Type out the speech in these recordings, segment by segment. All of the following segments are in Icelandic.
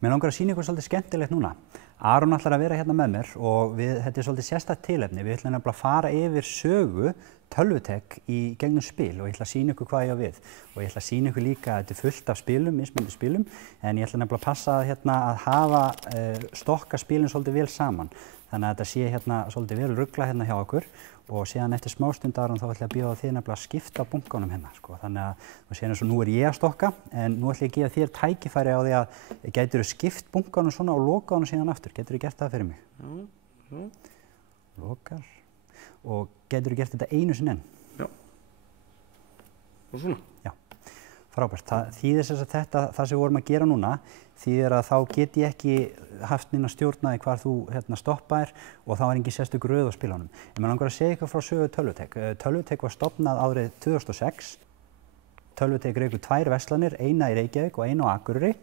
Mér langar að sýna ykkur svolítið skemmtilegt núna. Aron ætlar að vera hérna með mér og þetta svolítið sérstakt tilefni. Við ætlum nefnilega að fara yfir sögu tölvutek í gegnum spil og ég ætla að sýna ykkur hvað ég á við. Og ég ætla að sýna ykkur líka að þetta fullt af spilum, mismunandi spilum, en ég ætla nefnilega að passa að hafa stokka spilin svolítið vel saman. Þannig að þetta sé hérna svolítið vel ruglað hérna hjá okkur og síðan eftir smástund Aron þá ætla ég að bjóða þér nefnilega að skipta bunkanum hérna sko. Þannig að síðan eins og nú ég að stokka en nú ætla ég að gefa þér tækifæri á því að gætirðu skipt bunkanum svona og loka honum síðan aftur. Gætirðu gert það fyrir mig? Lokar. Og gætirðu gert þetta einu sinni enn? Já. Og svona? Já. Frábært. Það þýðir sem sagt það sem við vorum að gera núna þýðir að þá get ég ekki haft neina stjórnaði hvar þú stoppaðir og þá engin sérstök röð á spilunum. En mér langar að segja eitthvað frá sögu Tölvutek. Tölvutek var stofnað árið 2006. Tölvutek rekur 2 verslanir, eina í Reykjavík og eina á Akureyri.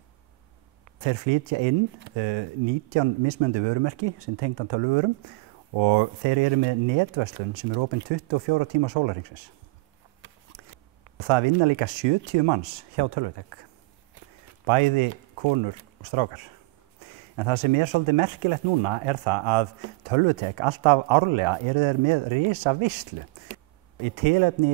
Þeir flytja inn 19 mismunandi vörumerki sem tengdan tölvuvörum og þeir eru með netverslun sem er opin 24 tíma sólarhringsins. Það vinna líka 70 manns hjá Tölvutek, bæði konur og strákar. En það sem er svolítið merkilegt núna er það að Tölvutek alltaf árlega eru þeir með risaveislu. Í tilefni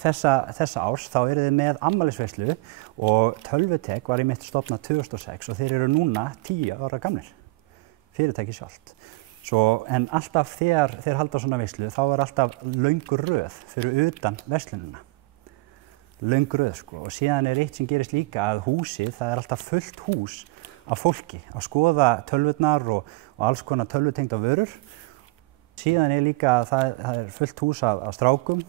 þessa árs þá eru þeir með afmælisveislu og Tölvutek var einmitt stofnað 2006 og þeir eru núna 10 ára gamlir, fyrirtæki sjálft. En alltaf þegar þeir halda svona veislu þá er alltaf löng röð fyrir utan verslunina. Löng röð sko og síðan er eitt sem gerist líka að húsið, það er alltaf fullt hús af fólki að skoða tölvurnar og alls konar tölvutengda vörur. Síðan er líka það er fullt hús af strákum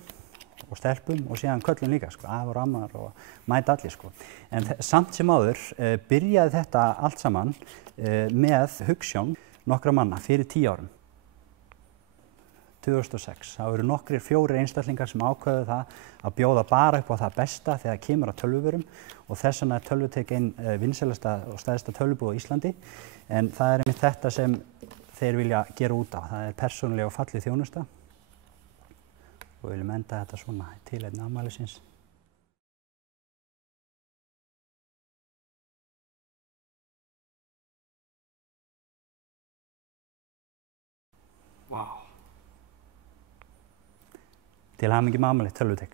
og stelpum og síðan köllum líka sko, afar og ammar og mæta allir sko. En samt sem áður byrjaði þetta allt saman með hugsjón nokkra manna fyrir 10 árum. 2006. Það eru nokkrir 4 einstaklingar sem ákveðu það að bjóða bara upp á það besta þegar kemur að tölvuvörum og þess vegna er Tölvutek ein vinsælasta og stærsta tölvubúð á Íslandi. En það er einmitt þetta sem þeir vilja gera út á. Það er persónuleg og falleg þjónusta og við viljum enda þetta svona í tilefni afmælisins. Vá. Til hamingju með afmælið, Tölvutek.